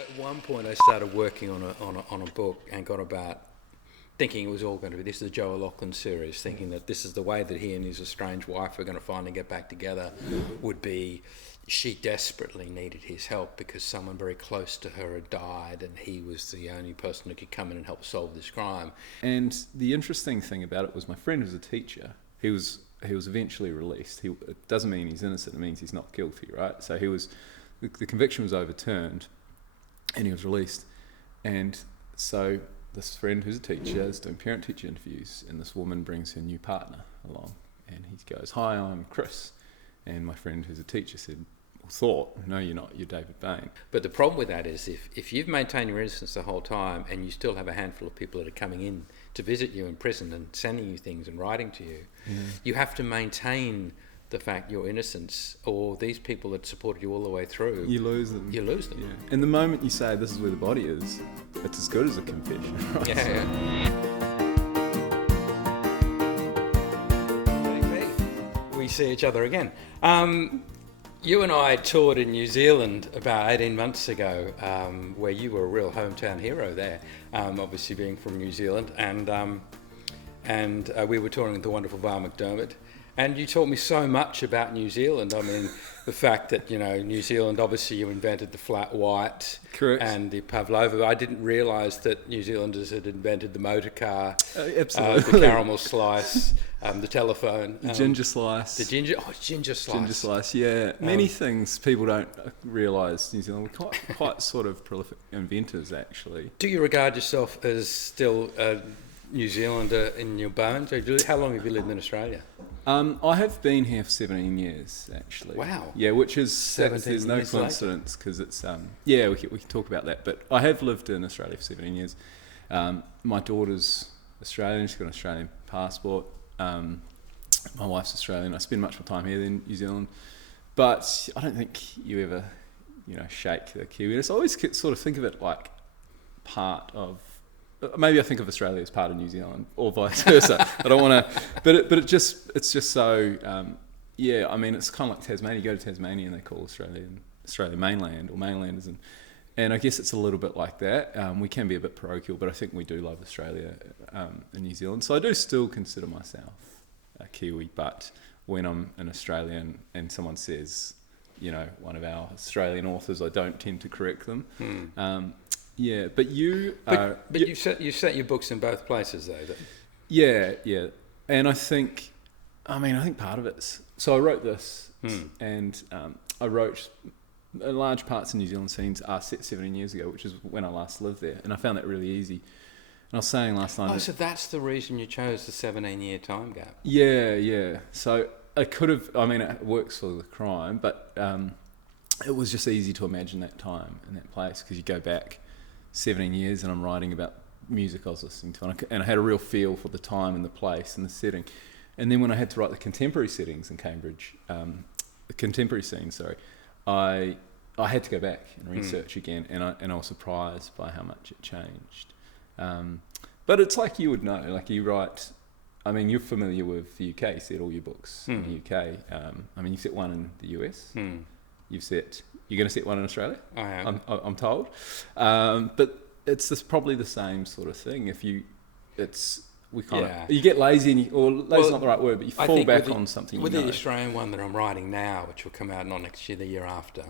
At one point, I started working on a book and got about thinking it was all going to be, this is the Joe O'Loughlin series, thinking that this is the way that he and his estranged wife are going to finally get back together, would be she desperately needed his help because someone very close to her had died and he was the only person who could come in and help solve this crime. And the interesting thing about it was my friend was a teacher. He was eventually released. It doesn't mean he's innocent, it means he's not guilty, right? So the conviction was overturned and he was released. And so this friend who's a teacher is doing parent-teacher interviews, and this woman brings her new partner along, and he goes, "Hi, I'm Chris." And my friend who's a teacher thought, "No, you're not, you're David Bain." But the problem with that is if you've maintained your innocence the whole time and you still have a handful of people that are coming in to visit you in prison and sending you things and writing to you, you have to maintain the fact your innocence, or these people that supported you all the way through, you lose them. Yeah. And the moment you say this is where the body is, it's as good as a confession, right? We see each other again. You and I toured in New Zealand about 18 months ago, where you were a real hometown hero there, obviously being from New Zealand, and we were touring with the wonderful Val McDermott. And you taught me so much about New Zealand. I mean, the fact that, New Zealand, obviously you invented the flat white. Correct. And the pavlova. I didn't realise that New Zealanders had invented the motor car. Absolutely. The caramel slice, the telephone. The ginger slice. Ginger slice. Ginger slice, yeah. Many things people don't realise New Zealand were quite sort of prolific inventors, actually. Do you regard yourself as still a New Zealander in your bones? How long have you lived in Australia? I have been here for 17 years, actually. Wow. Yeah, which is, there's no coincidence, because it's, we can talk about that, but I have lived in Australia for 17 years. My daughter's Australian, she's got an Australian passport. My wife's Australian. I spend much more time here than New Zealand, but I don't think you ever, shake the Kiwiness. I always sort of think of it like part of, maybe I think of Australia as part of New Zealand, or vice versa. I don't want to, but it's just so, I mean, it's kind of like Tasmania. You go to Tasmania and they call Australia mainland, or mainlanders, and I guess it's a little bit like that. We can be a bit parochial, but I think we do love Australia and New Zealand. So I do still consider myself a Kiwi, but when I'm an Australian and someone says, one of our Australian authors, I don't tend to correct them. Yeah, but you... But you set your books in both places, though. Yeah. And I think part of it's... So I wrote this, and I wrote... large parts of New Zealand scenes are set 17 years ago, which is when I last lived there, and I found that really easy. And I was saying last night... so that's the reason you chose the 17-year time gap. Yeah. So I could have... I mean, it works for the crime, but it was just easy to imagine that time and that place, because you go back 17 years and I'm writing about music I was listening to, and I had a real feel for the time and the place and the setting. And then when I had to write the contemporary settings in Cambridge, the contemporary scene, I had to go back and research again, and I was surprised by how much it changed. But it's like you would know, like you write, I mean, you're familiar with the UK, you set all your books in the UK. I mean, you set one in the US, you're going to set one in Australia? I am. I'm told. But it's probably the same sort of thing. You get lazy, lazy's not the right word, but you fall back on something. With the Australian one that I'm writing now, which will come out not next year, the year after,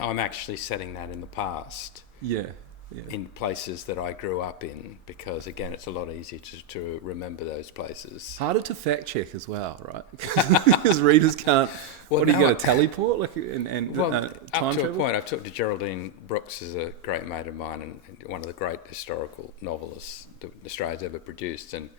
I'm actually setting that in the past. Yeah. In places that I grew up in, because again, it's a lot easier to remember those places. Harder to fact check as well, right? Because readers can't. What do you got, a teleport, up time to travel? A point. I've talked to Geraldine Brooks, is a great mate of mine and one of the great historical novelists that Australia's ever produced. And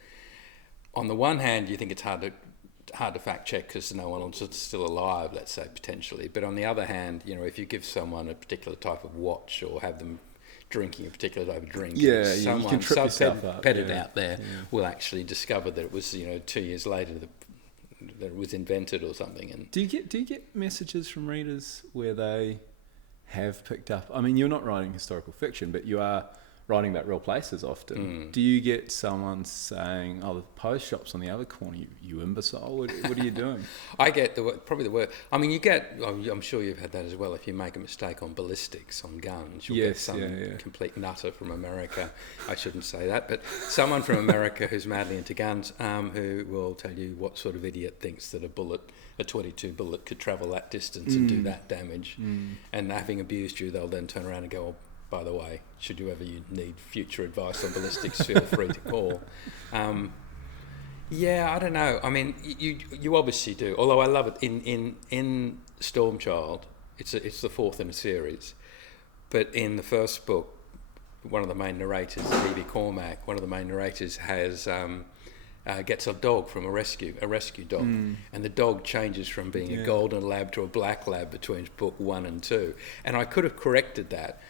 on the one hand, you think it's hard to fact check because no one else is still alive, let's say, potentially. But on the other hand, if you give someone a particular type of watch or have them drinking a particular type of drink, someone so petted out there will actually discover that it was 2 years later that it was invented or something. And do you get messages from readers where they have picked up? I mean, you're not writing historical fiction, but you are writing about real places often. Do you get someone saying, "Oh, the post shop's on the other corner, you imbecile? What are you doing?" I get probably the word. I mean, you get. I'm sure you've had that as well. If you make a mistake on ballistics on guns, you'll get some complete nutter from America. I shouldn't say that, but someone from America who's madly into guns, who will tell you what sort of idiot thinks that a 22 bullet could travel that distance and do that damage. And having abused you, they'll then turn around and go, "Oh, by the way, should you ever need future advice on ballistics, feel free to call." Yeah, I don't know. I mean, you obviously do. Although I love it in Stormchild, it's the fourth in a series. But in the first book, one of the main narrators, B.B. Cormack, one of the main narrators has gets a dog from a rescue dog, and the dog changes from being a golden lab to a black lab between book 1 and 2. And I could have corrected that,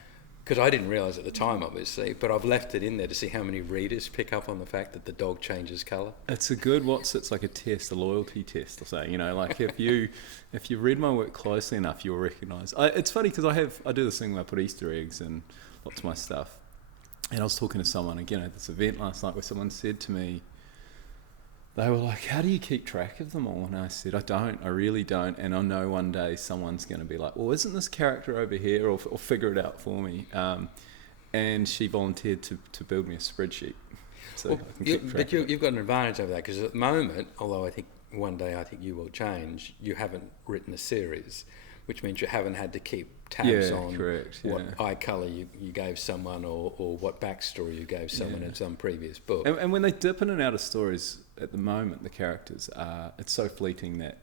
because I didn't realise at the time, obviously, but I've left it in there to see how many readers pick up on the fact that the dog changes colour. It's a good it's like a test, a loyalty test or something, you know, like if you read my work closely enough, you'll recognise. It's funny because I do this thing where I put Easter eggs in lots of my stuff, and I was talking to someone again at this event last night where someone said to me, they were like, "How do you keep track of them all?" And I said, I really don't. And I know one day someone's going to be like, "Well, isn't this character over here?" Or figure it out for me. And she volunteered to build me a spreadsheet. So I can keep track. But you've got an advantage over that, because at the moment, although I think one day you will change, you haven't written a series, which means you haven't had to keep tabs on what eye colour you gave someone or what backstory you gave someone in some previous book. And when they dip in and out of stories, at the moment, the characters it's so fleeting that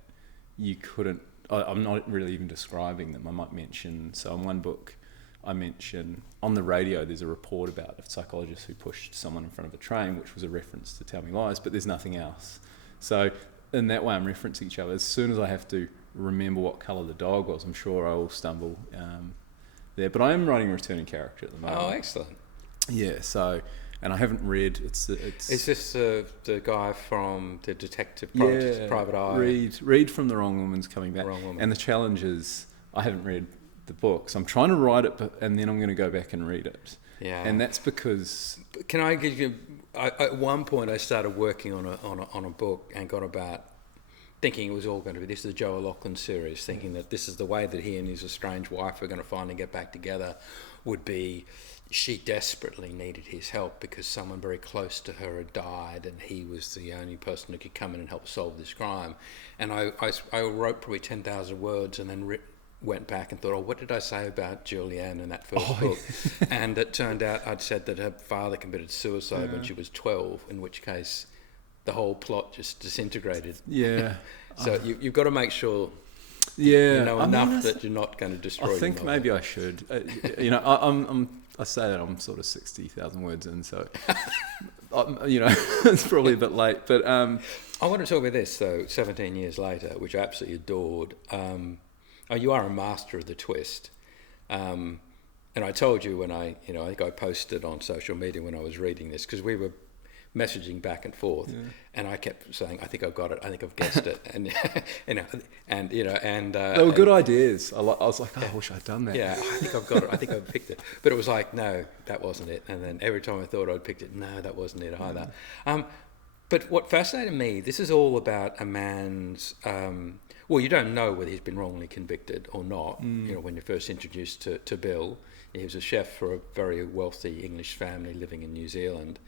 you couldn't. I'm not really even describing them. I might mention. So in one book, I mention on the radio there's a report about a psychologist who pushed someone in front of a train, which was a reference to Tell Me Lies, but there's nothing else. So in that way, I'm referencing each other. As soon as I have to remember what colour the dog was, I'm sure I will stumble there. But I am writing a returning character at the moment. Oh, excellent. Yeah. So. And I haven't read. It's. Is this the guy from the Detective Project, Private Eye? Read from The Wrong Woman's coming back. And the challenge is, I haven't read the book, so I'm trying to write it, and then I'm going to go back and read it. Yeah. And that's because. Can I give you? At one point, I started working on a book and got about thinking it was all going to be this is the Joe O'Loughlin series, thinking that this is the way that he and his estranged wife are going to finally get back together, would be. She desperately needed his help because someone very close to her had died, and he was the only person who could come in and help solve this crime. And I wrote probably 10,000 words and then went back and thought, "Oh, what did I say about Julianne in that first book?" And it turned out I'd said that her father committed suicide when she was 12, in which case the whole plot just disintegrated. Yeah. So you've got to make sure you know enough that you're not going to destroy. I think maybe I should. I say that I'm sort of 60,000 words in, so it's probably a bit late. But I want to talk about this though. 17 years later, which I absolutely adored. You are a master of the twist, and I told you when I think I posted on social media when I was reading this, because we were messaging back and forth, and I kept saying, "I think I've got it. I think I've guessed it," and they were good ideas. I was like, "Oh, I wish I'd done that." Yeah, I think I've got it. I think I've picked it, but it was like, no, that wasn't it. And then every time I thought I'd picked it, no, that wasn't it either. But what fascinated me, this is all about a man's. Well, you don't know whether he's been wrongly convicted or not. When you're first introduced to Bill, he was a chef for a very wealthy English family living in New Zealand,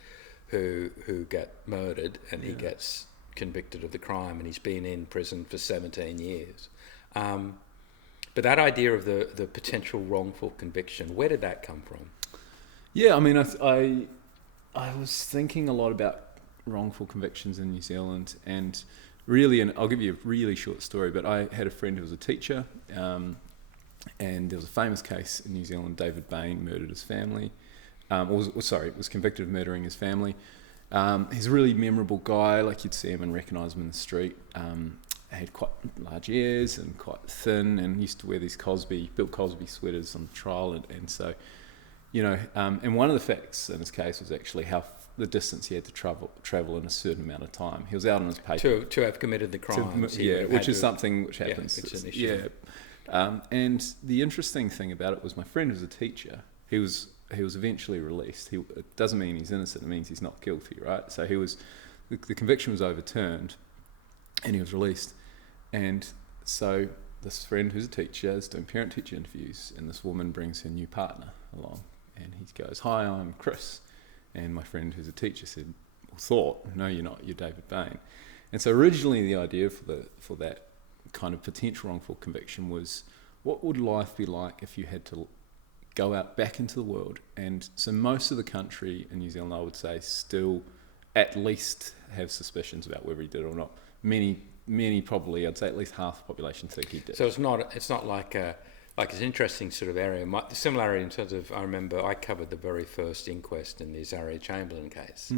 who get murdered, and he gets convicted of the crime, and he's been in prison for 17 years. But that idea of the potential wrongful conviction, where did that come from? Yeah, I mean, I was thinking a lot about wrongful convictions in New Zealand, and really, and I'll give you a really short story, but I had a friend who was a teacher, and there was a famous case in New Zealand. David Bain murdered his family. Was convicted of murdering his family. He's a really memorable guy, like you'd see him and recognise him in the street. Had quite large ears and quite thin, and used to wear these Bill Cosby sweaters on trial, and so, and one of the facts in his case was actually how the distance he had to travel in a certain amount of time. He was out on his paper. To have committed the crime. Which is something which happens. It's an issue. And the interesting thing about it was my friend was a teacher. He was he was eventually released. It doesn't mean he's innocent. It means he's not guilty, right? So the conviction was overturned, and he was released. And so this friend who's a teacher is doing parent-teacher interviews, and this woman brings her new partner along, and he goes, "Hi, I'm Chris." And my friend who's a teacher said, "No, you're not. You're David Bain." And so originally the idea for that kind of potential wrongful conviction was, what would life be like if you had to go out back into the world? And so most of the country in New Zealand, I would say, still at least have suspicions about whether he did or not. Many probably, I'd say at least half the population think he did. So it's not like it's an interesting sort of area. The similarity in terms of, I remember I covered the very first inquest in the Azaria Chamberlain case.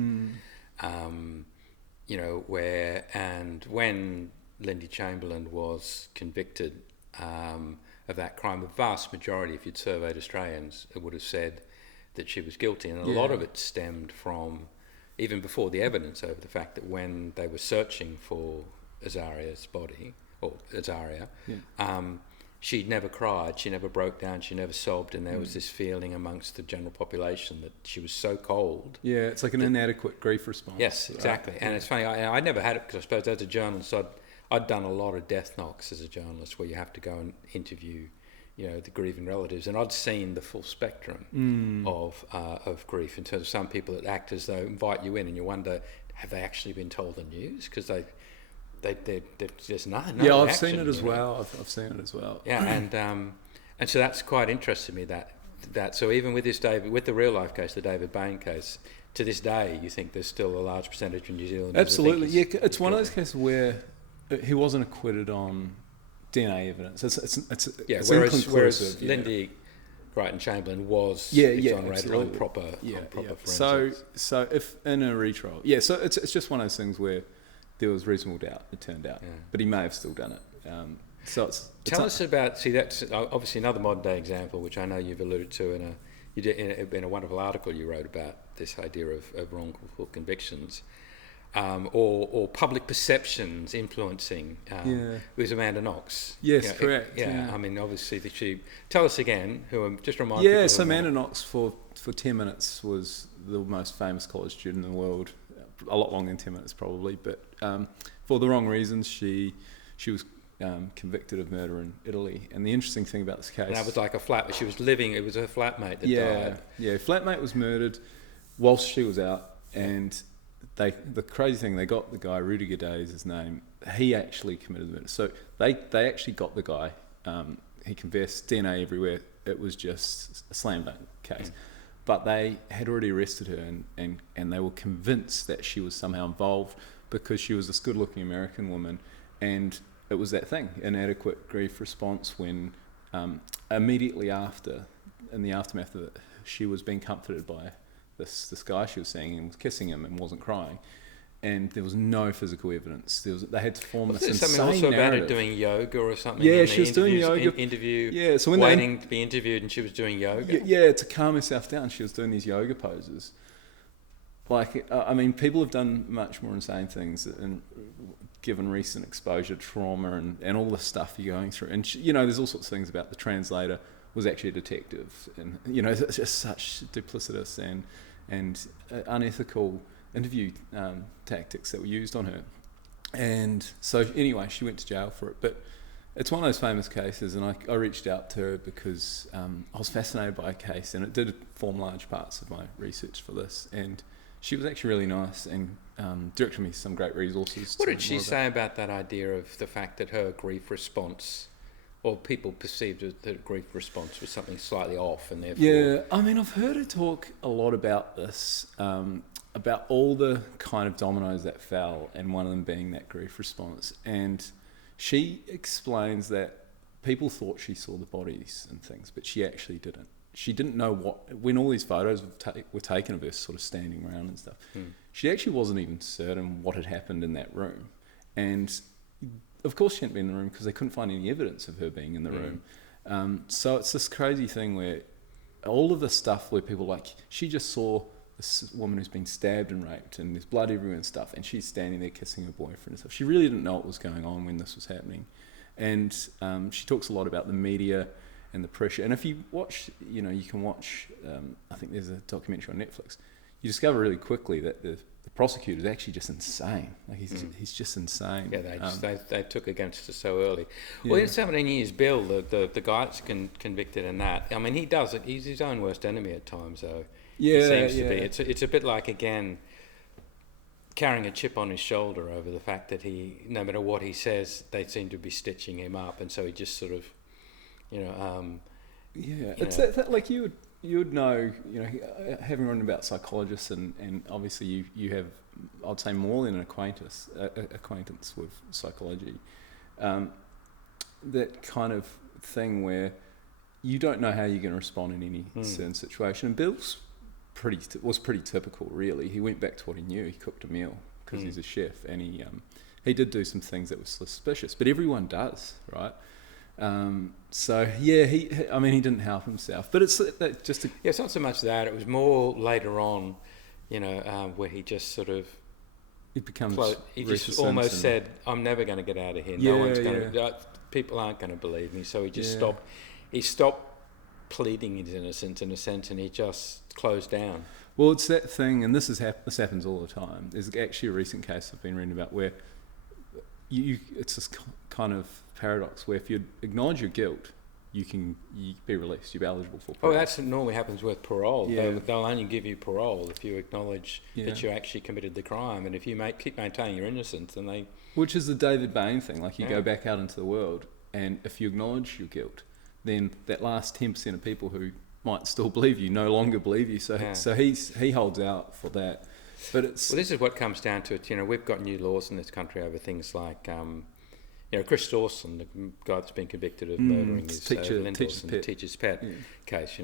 When Lindy Chamberlain was convicted of that crime, the vast majority, if you'd surveyed Australians, it would have said that she was guilty. And a lot of it stemmed from, even before the evidence, over the fact that when they were searching for Azaria's body, or Azaria, she'd never cried, she never broke down, she never sobbed, and there was this feeling amongst the general population that she was so cold. Yeah, it's like an inadequate grief response. Yes, exactly. Right? And it's funny, I never had it, because I suppose as a journalist, I'd done a lot of death knocks as a journalist, where you have to go and interview, the grieving relatives, and I'd seen the full spectrum of grief, in terms of some people that act as though invite you in, and you wonder, have they actually been told the news? Because they're just nothing. Yeah, I've seen it as well. I've seen it as well. Yeah, and so that's quite interested me. That so even with with the real life case, the David Bain case, to this day, you think there's still a large percentage in New Zealand. Absolutely, yeah. It's one of those cases where he wasn't acquitted on DNA evidence. It's whereas Lindy Crichton Chamberlain was exonerated on proper forensics. So if in a retrial, so it's just one of those things where there was reasonable doubt, it turned out, but he may have still done it. Tell us about, that's obviously another modern day example, which I know you've alluded to in a wonderful article you wrote about this idea of wrongful convictions, or public perceptions influencing, with Amanda Knox. Yes, correct. I mean, obviously tell us again, just remind people. Yeah, so Amanda Knox for 10 minutes was the most famous college student in the world. A lot longer than 10 minutes probably, but for the wrong reasons, she was convicted of murder in Italy. And the interesting thing about this case... And that was like she was living, it was her flatmate that died. Yeah, flatmate was murdered whilst she was out, and the crazy thing, they got the guy, Rudiger Day is his name, he actually committed the murder. So they actually got the guy, he confessed, DNA everywhere, it was just a slam dunk case. But they had already arrested her, and they were convinced that she was somehow involved because she was this good-looking American woman, and it was that thing, inadequate grief response, when immediately after, in the aftermath of it, she was being comforted by this guy she was seeing and was kissing him and wasn't crying. And there was no physical evidence. They had to form this insane something also narrative. About her doing yoga or something. Yeah, she was doing yoga. So when waiting to be interviewed, and she was doing yoga. Yeah, to calm herself down, she was doing these yoga poses. People have done much more insane things, and given recent exposure to trauma and all the stuff you're going through. And there's all sorts of things about the translator was actually a detective, and it's just such duplicitous and unethical interview tactics that were used on her. And so anyway, she went to jail for it. But it's one of those famous cases, and I reached out to her because I was fascinated by a case, and it did form large parts of my research for this. And she was actually really nice and directed me some great resources. What did she say about that idea of the fact that her grief response, or people perceived that grief response was something slightly off, and therefore... Yeah, I've heard her talk a lot about this, about all the kind of dominoes that fell, and one of them being that grief response. And she explains that people thought she saw the bodies and things, but she actually didn't. She didn't know when all these photos were taken of her sort of standing around and stuff, she actually wasn't even certain what had happened in that room. And of course she hadn't been in the room because they couldn't find any evidence of her being in the room. So it's this crazy thing where all of the stuff where people she just saw this woman who's been stabbed and raped and there's blood everywhere and stuff, and she's standing there kissing her boyfriend and stuff. She really didn't know what was going on when this was happening. And she talks a lot about the media and the pressure. And if you watch, you can watch, I think there's a documentary on Netflix, you discover really quickly that the prosecutor is actually just insane. Like he's just insane. Yeah, they took against us so early. Yeah. Well, in 17 years, Bill, the guy that's convicted in that, I mean, he does it. He's his own worst enemy at times, though. Yeah, it seems to be. It's a bit like, again, carrying a chip on his shoulder over the fact that no matter what he says, they seem to be stitching him up, and so he just sort of, it's that like you would know, having written about psychologists, and obviously you have, I'd say, more than an acquaintance with psychology. That kind of thing where you don't know how you're going to respond in any certain situation. And Bill's was pretty typical, really. He went back to what he knew. He cooked a meal because he's a chef, and he did do some things that were suspicious, but everyone does, right? So yeah, he didn't help himself, but it's just it's not so much that, it was more later on, where he just sort of he just almost said, I'm never going to get out of here. No one's going to, people aren't going to believe me. So he just stopped pleading his innocence in a sense, and he just closed down. Well, it's that thing, and this happens all the time. There's actually a recent case I've been reading about where it's this kind of paradox where if you acknowledge your guilt, you be released. You're eligible for parole. Oh, that's what normally happens with parole. Yeah. They'll only give you parole if you acknowledge that you actually committed the crime, and if you keep maintaining your innocence, then they... Which is the David Bain thing. Like, you go back out into the world, and if you acknowledge your guilt, then that last 10% of people who might still believe you no longer believe you. So he holds out for that. But it's... Well, this is what comes down to it. We've got new laws in this country over things like... Chris Dawson, the guy that's been convicted of murdering his teacher's pet case,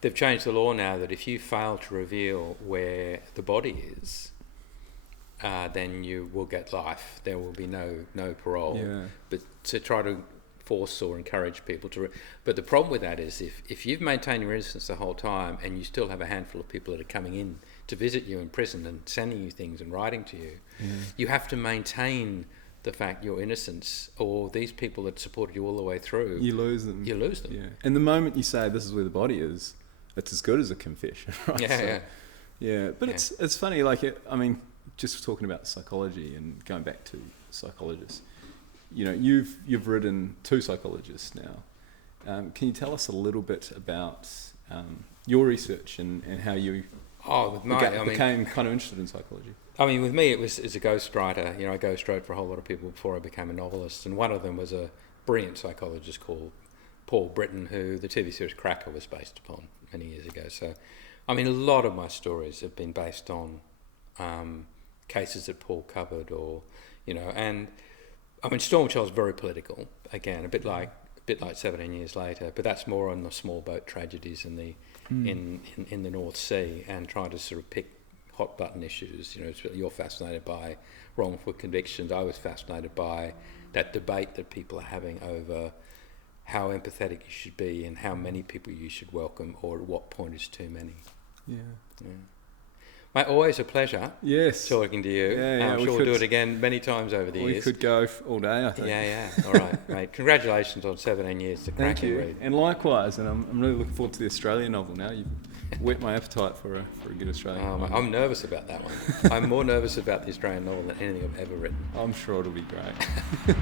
they've changed the law now that if you fail to reveal where the body is, then you will get life. There will be no parole. Yeah. But to try to force or encourage people to... But the problem with that is if you've maintained your innocence the whole time and you still have a handful of people that are coming in to visit you in prison and sending you things and writing to you, you have to maintain... the fact your innocence, or these people that supported you all the way through, you lose them. Yeah. And the moment you say this is where the body is, it's as good as a confession, right? But it's funny, just talking about psychology and going back to psychologists, you've written 2 psychologists now. Can you tell us a little bit about your research and how you became kind of interested in psychology? I mean, with me, it's a ghostwriter. I ghostwrote for a whole lot of people before I became a novelist, and one of them was a brilliant psychologist called Paul Britton, who the TV series Cracker was based upon many years ago. So, I mean, a lot of my stories have been based on cases that Paul covered, and I mean, Storm Child's very political. Again, a bit like 17 Years Later, but that's more on the small boat tragedies in the North Sea, and trying to sort of pick hot button issues. You're fascinated by wrongful convictions. I was fascinated by that debate that people are having over how empathetic you should be and how many people you should welcome, or at what point is too many. Mate, always a pleasure. Yes, talking to you. I'm sure we'll do it again many times over the years. We could go all day, I think. All right, mate. Congratulations on 17 years. It's a cracking read. And likewise, and I'm really looking forward to the Australian novel now. You've whet my appetite for a good Australian novel. I'm nervous about that one. I'm more nervous about the Australian novel than anything I've ever written. I'm sure it'll be great.